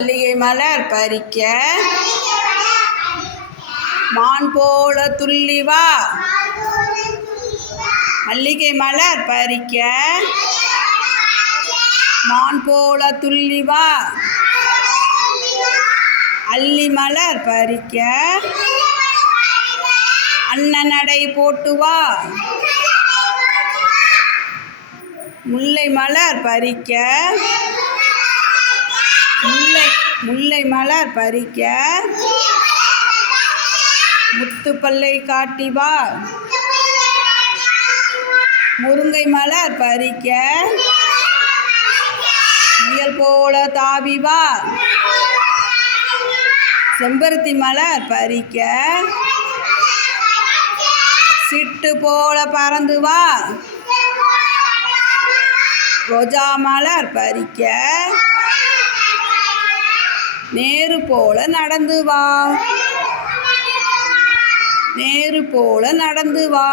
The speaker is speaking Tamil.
மல்லிகை மலர் பறிக்க மான் போல துள்ளி வா. மல்லிகை மலர் பறிக்க மான் போல துள்ளி வா. அல்லி மலர் பறிக்க அண்ணன் நடை போட்டு வா. முல்லை மலர் பறிக்க முல்லை மலர் பறிக்க முத்துப்பல்லை காட்டி வா. முருங்கை மலர் பறிக்க முயல் போல தாவி வா. செம்பருத்தி மலர் பறிக்க சிட்டு போல பறந்து வா. ரோஜா மலர் பறிக்க நேரு போல நடந்து வா. நேரு போல நடந்து வா.